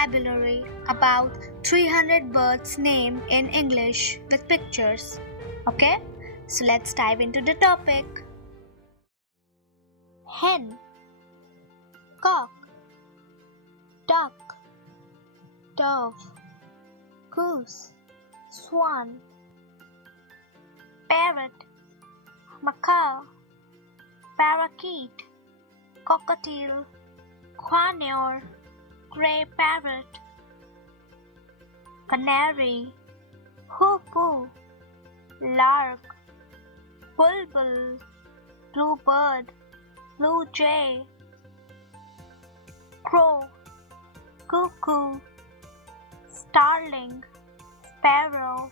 vocabulary, about 300 birds named in English with pictures. Okay, so let's dive into the topic. Hen, cock, duck, dove, goose, swan, parrot, macaw, parakeet, cockatiel, quail, grey parrot, canary, hoopoe, lark, bulbul, bluebird, blue jay, crow, cuckoo, starling, sparrow,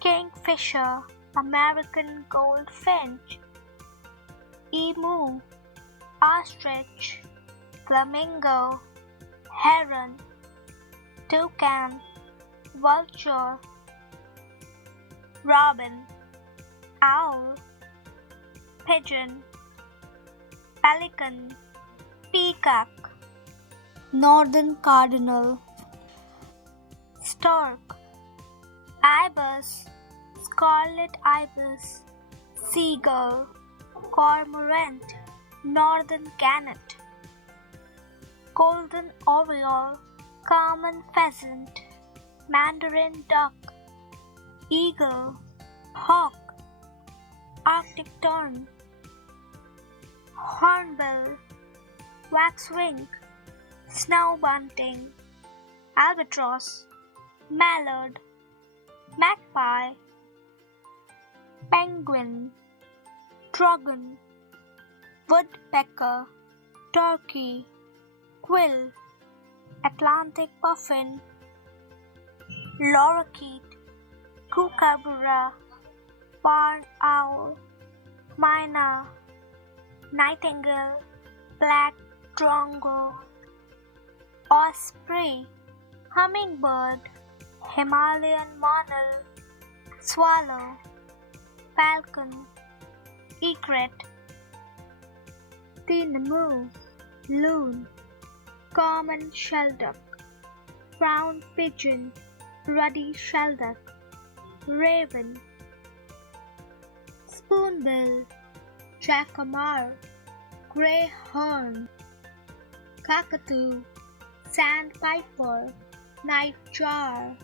kingfisher, American goldfinch, emu, ostrich, flamingo, heron, toucan, vulture, robin, owl, pigeon, pelican, peacock, northern cardinal, stork, ibis, scarlet ibis, seagull, cormorant, northern gannet, golden oriole, common pheasant, mandarin duck, eagle, hawk, arctic tern, hornbill, waxwing, snow bunting, albatross, mallard, magpie, penguin, trogon, woodpecker, turkey, quill, Atlantic puffin, lorikeet, kookaburra, barn owl, myna, nightingale, black drongo, osprey, hummingbird, Himalayan monal, swallow, falcon, egret, tinamou, loon, common shelduck, brown pigeon, ruddy shelduck, raven, spoonbill, jacamar, greyhorn, cockatoo, sandpiper, nightjar,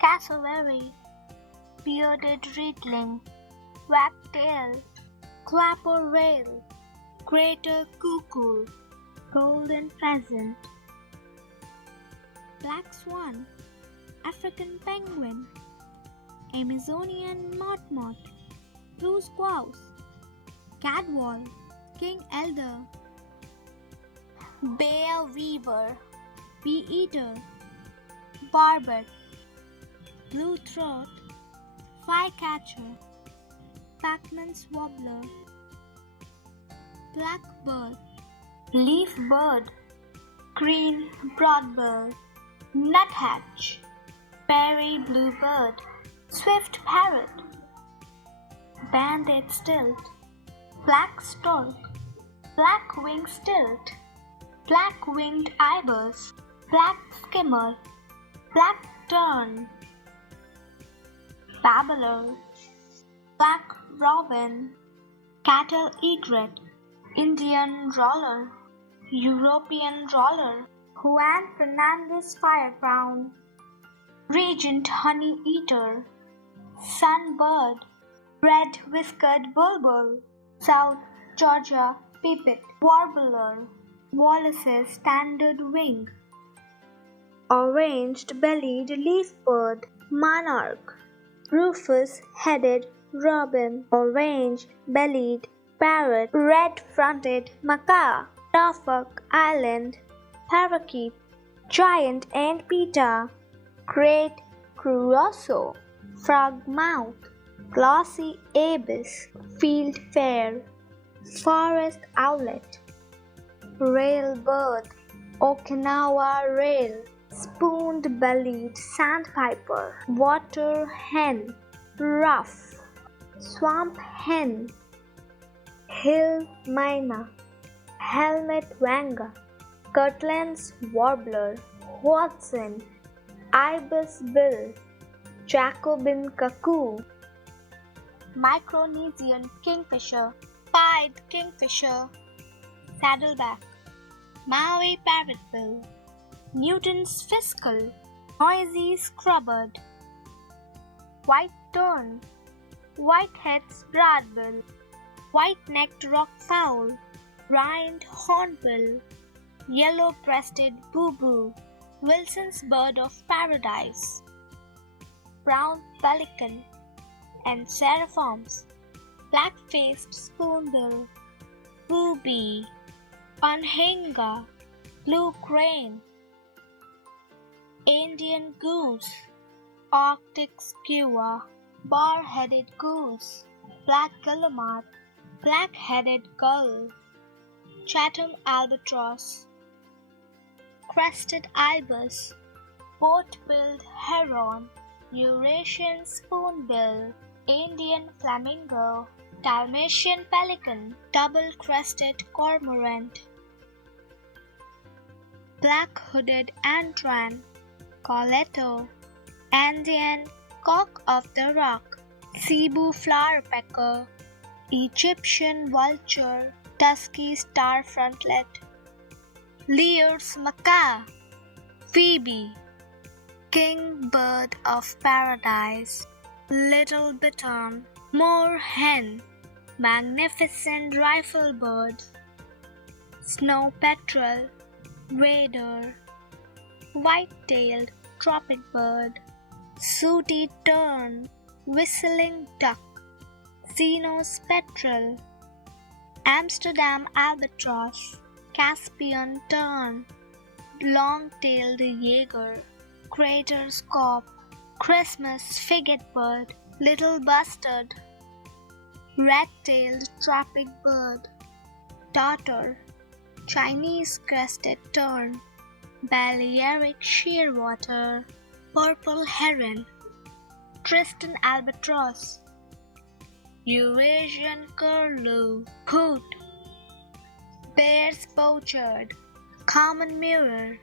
cassowary, bearded reedling, wagtail, clapper rail, greater cuckoo, golden pheasant, black swan, African penguin, Amazonian motmot, blue squaws, cadwal, king elder, bear weaver, bee-eater, barbet, blue throat, flycatcher, Pacman's warbler, blackbird, leaf bird, green broadbill, nuthatch, berry bluebird, swift parrot, banded stilt, black stork, black-winged stilt, black-winged ibis, black skimmer, black tern, babbler, black robin, cattle egret, Indian roller, European roller, Juan Fernandez firecrown, regent honey eater, sunbird, red-whiskered bulbul, South Georgia pipit, warbler, Wallace's standard wing, orange-bellied leafbird, monarch, rufous-headed robin, orange-bellied parrot, red-fronted macaw, Norfolk Island, parakeet, giant ant pita, great curassow, frogmouth, glossy ibis, fieldfare, forest owlet, railbird, Okinawa rail, spoon-bellied sandpiper, water hen, ruff, swamp hen, hill myna, helmet wanga, Kirtland's warbler, Watson, ibis bill, Jacobin cuckoo, Micronesian kingfisher, pied kingfisher, saddleback, Maui parrotbill, Newton's fiscal, noisy scrubbard, white tern, whitehead's broadbill, white-necked rockfowl, rind hornbill, yellow-breasted boo-boo, Wilson's bird of paradise, brown pelican, and seriforms, black-faced spoonbill, booby, anhinga, blue crane, Indian goose, Arctic skua, bar-headed goose, black guillemot, black-headed gull, Chatham albatross, crested ibis, boat-billed heron, Eurasian spoonbill, Indian flamingo, Dalmatian pelican, double-crested cormorant, black-hooded antran, coleto, Andean cock of the rock, Cebu flowerpecker, Egyptian vulture, dusky star frontlet, Lear's macaw, phoebe, king bird of paradise, little bittern, moor hen, magnificent rifle bird, snow petrel, raider, white-tailed tropic bird, sooty tern, whistling duck, Xenos petrel, Amsterdam albatross, Caspian tern, long-tailed jaeger, crater's cob, Christmas figget bird, little bustard, red-tailed tropic bird, darter, Chinese crested tern, Balearic shearwater, purple heron, Tristan albatross, Eurasian curlew, hoot, bear's pochard, common mirror,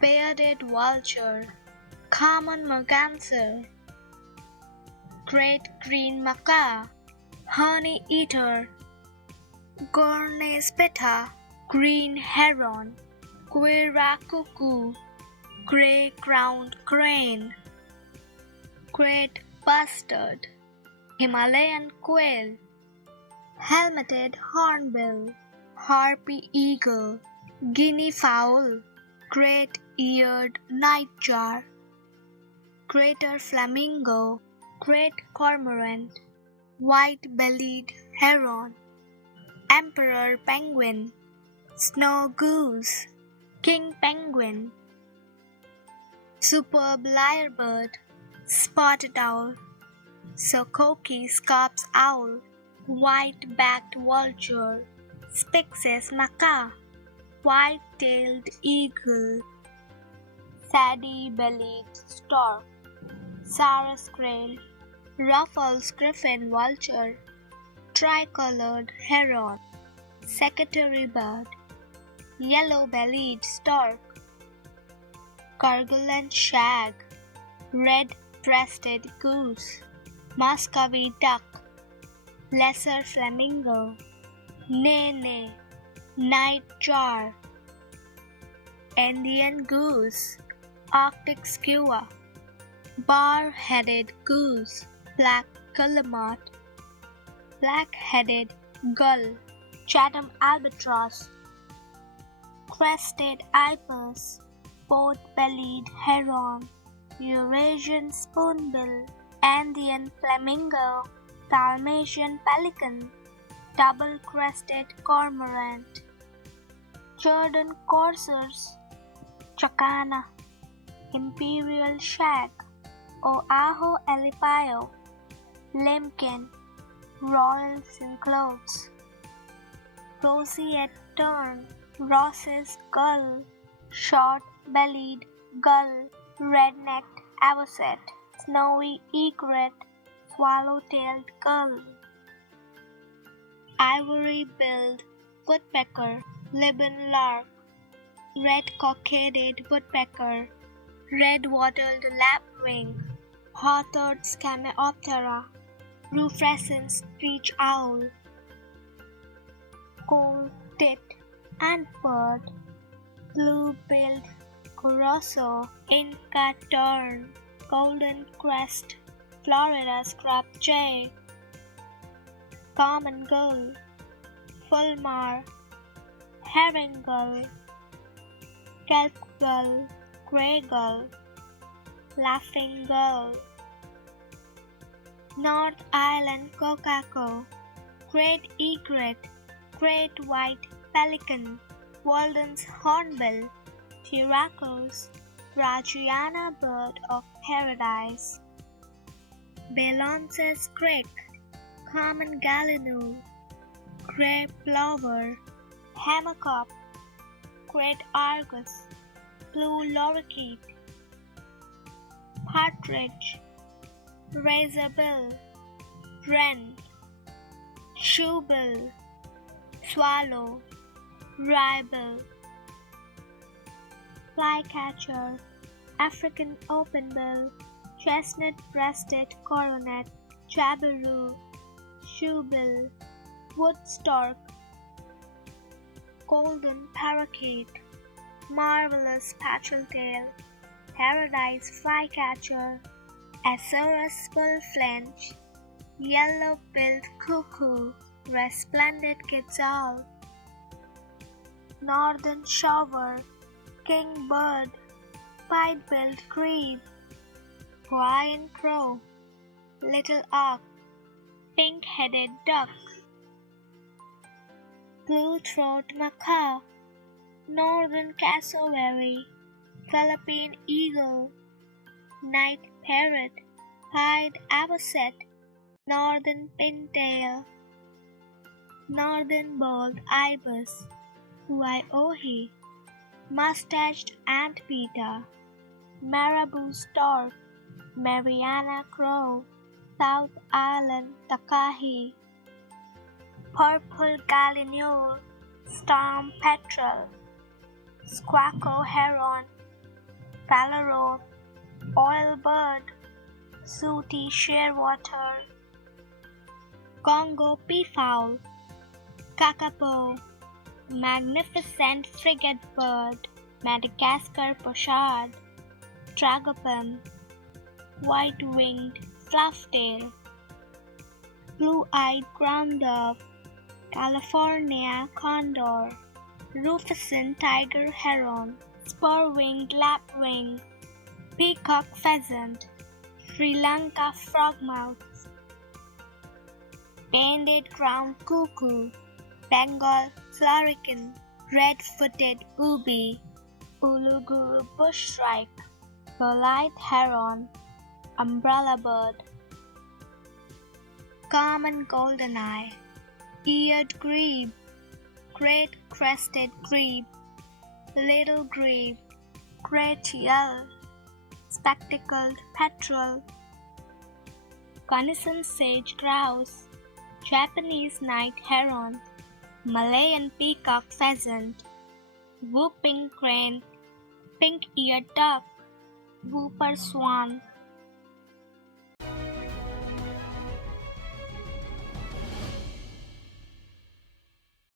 bearded vulture, common merganser, great green macaw, honey eater, Gournay's pitta, green heron, quira cuckoo, grey-crowned crane, great bustard, Himalayan quail, helmeted hornbill, harpy eagle, guinea fowl, great-eared nightjar, greater flamingo, great cormorant, white-bellied heron, emperor penguin, snow goose, king penguin, superb lyrebird, spotted owl, Sokoke scarp's owl, white-backed vulture, Spix's macaw, white-tailed eagle, saddy-bellied stork, Sarus crane, Ruffles griffin vulture, tricolored heron, secretary bird, yellow-bellied stork, Kerguelen shag, red-breasted goose, Muscovy duck, lesser flamingo, nene, nightjar, Indian goose, Arctic skua, bar-headed goose, black guillemot, black-headed gull, Chatham albatross, crested ibis, pot-bellied heron, Eurasian spoonbill, Andean flamingo, Dalmatian pelican, double-crested cormorant, Jordan coursers, chacana, imperial shag, Oahu elipayo, limpkin, royal cinclodes, roseate tern, Ross's gull, short-bellied gull, red-necked avocet, snowy egret, swallow-tailed gull, ivory-billed woodpecker, Libyan lark, red-cockaded woodpecker, red-wattled lapwing, hawthorn Cameoptera, rufescent screech owl, coal-tit antbird, blue-billed curassow, Inca tern, golden crest, Florida scrub jay, common gull, fulmar, herring gull, kelp gull, grey gull, laughing gull, North Island kokako, great egret, great white pelican, Walden's hornbill, Tyracos, Rajiana bird of paradise, Belancez crake, common gallinule, grey plover, hammercock, great argus, blue lorikeet, partridge, razorbill, wren, shoebill, swallow, ryebill, flycatcher, African openbill, chestnut-breasted coronet, jabiru, shoebill, wood stork, golden parakeet, marvelous petrel-tail, paradise flycatcher, Azorus bullfinch, yellow-billed cuckoo, resplendent quetzal, northern shower, kingbird, pied-billed grebe, Hawaiian crow, little auk, pink-headed duck, blue-throat macaw, northern cassowary, Philippine eagle, night parrot, pied avocet, northern pintail, northern bald ibis, Huaiohi, mustached antpitta, marabou stork, Mariana crow, South Island takahi, purple gallinule, storm petrel, squacko heron, phalarope, oilbird, sooty shearwater, Congo peafowl, kakapo, magnificent frigate bird, Madagascar pochard, tragopan, white-winged flufftail, blue-eyed ground dove, California condor, rufescent tiger heron, spur-winged lapwing, peacock pheasant, Sri Lanka frogmouth, banded ground cuckoo, Bengal florican, red-footed booby, Uluguru bushshrike, Goliath heron, umbrella bird, common goldeneye, eared grebe, great crested grebe, little grebe, great teal, spectacled petrel, Gunnison sage grouse, Japanese night heron, Malayan peacock pheasant, whooping crane, pink-eared duck, whooper swan,